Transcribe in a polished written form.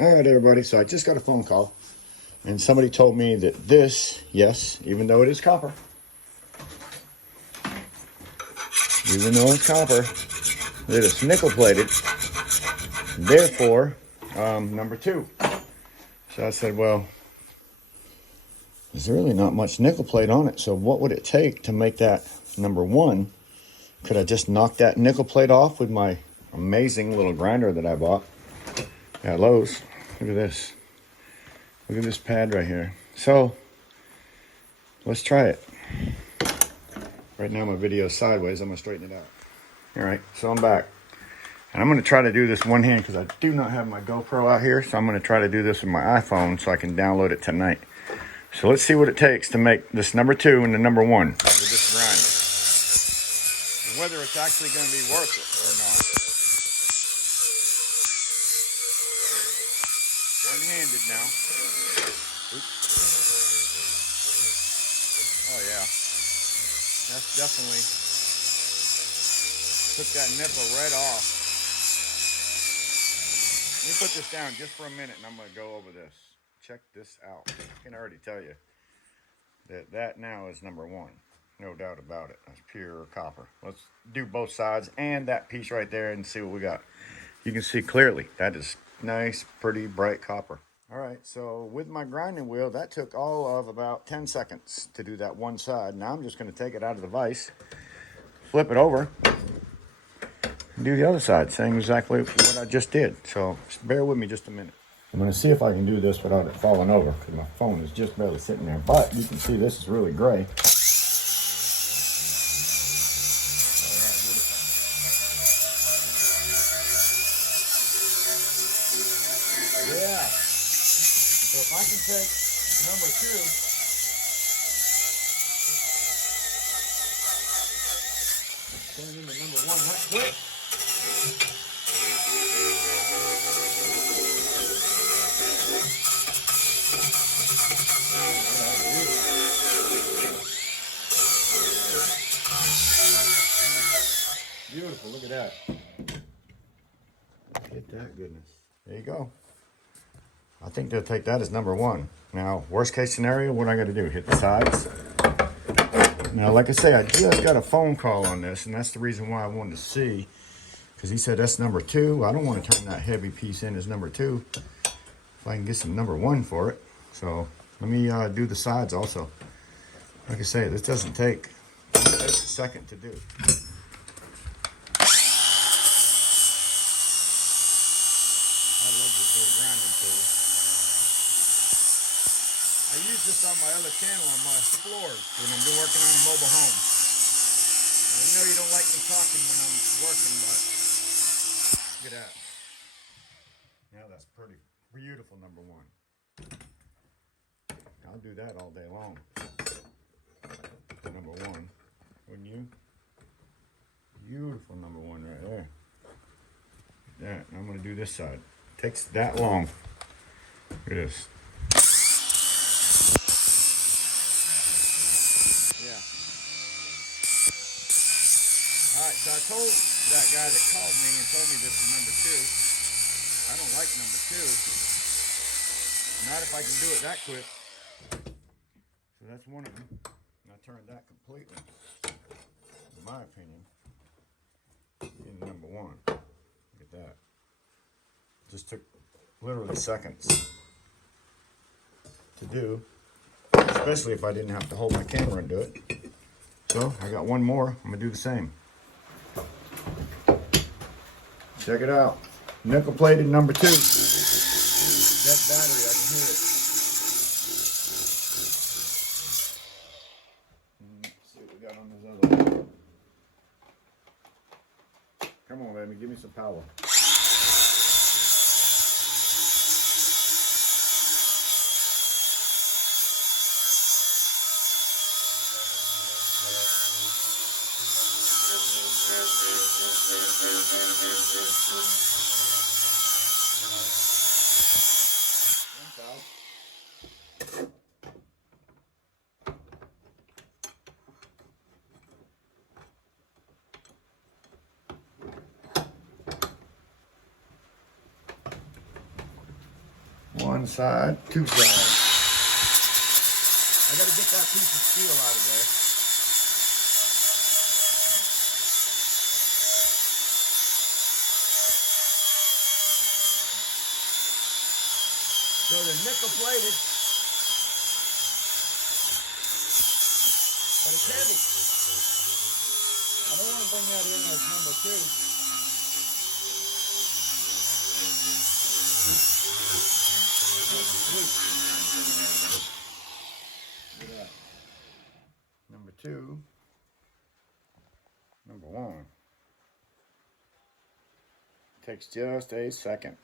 All right, everybody. So I just got a phone call, and somebody told me that this, yes, even though it is copper, that it's nickel plated. Therefore, number 2. So I said, well, there's really not much nickel plate on it. So what would it take to make that number 1? Could I just knock that nickel plate off with my amazing little grinder that I bought at Lowe's? Look at this. Look at this pad right here. So let's try it. Right now my video is sideways. I'm going to straighten it out. All right, so I'm back. And I'm going to try to do this one hand because I do not have my GoPro out here. So I'm going to try to do this with my iPhone so I can download it tonight. So let's see what it takes to make this number 2 and the number 1 with this grinder. And whether it's actually going to be worth it or not. One-handed now. Oops. Oh yeah. That's definitely took that nipple right off. Let me put this down just for a minute and I'm going to go over this. Check this out. I can already tell you that now is number 1. No doubt about it. That's pure copper. Let's do both sides and that piece right there and see what we got. You can see clearly that is nice, pretty bright copper. All right, so with my grinding wheel, that took all of about 10 seconds to do that one side. Now I'm just going to take it out of the vise, flip it over, and do the other side, saying exactly what I just did. So just bear with me just a minute. I'm going to see if I can do this without it falling over because my phone is just barely sitting there. But you can see this is really gray. Yeah. So if I can take number 2, turn it into number 1 right quick. Beautiful, look at that. Look at that goodness. There you go. I think they'll take that as number 1. Now, worst case scenario, what I got to do? Hit the sides. Now, like I say, I just got a phone call on this, and that's the reason why I wanted to see, because he said that's number 2. I don't want to turn that heavy piece in as number 2 if I can get some number 1 for it. So let me do the sides also. Like I say, this doesn't take, it takes a second to do. I use this on my other channel on my floors when I'm working on a mobile home. I know you don't like me talking when I'm working, but look at that. Now that's pretty beautiful number 1. I'll do that all day long. Number 1, wouldn't you? Beautiful number 1 right there. That. I'm going to do this side. It takes that long. Look at this. Alright, so I told that guy that called me and told me this is number 2. I don't like number 2. Not if I can do it that quick. So that's one of them. And I turned that completely, in my opinion, into number 1. Look at that. Just took literally seconds to do, especially if I didn't have to hold my camera and do it. So I got one more. I'm going to do the same. Check it out. Nickel plated number 2. That battery, I can hear it. Let's see what we got on this other one. Come on, baby, give me some power. One side, two sides. I gotta get that piece of steel out of there. So they're nickel plated, but it's heavy. I don't want to bring that in as number 2. Look at that. Number 2. Number 1. Takes just a second.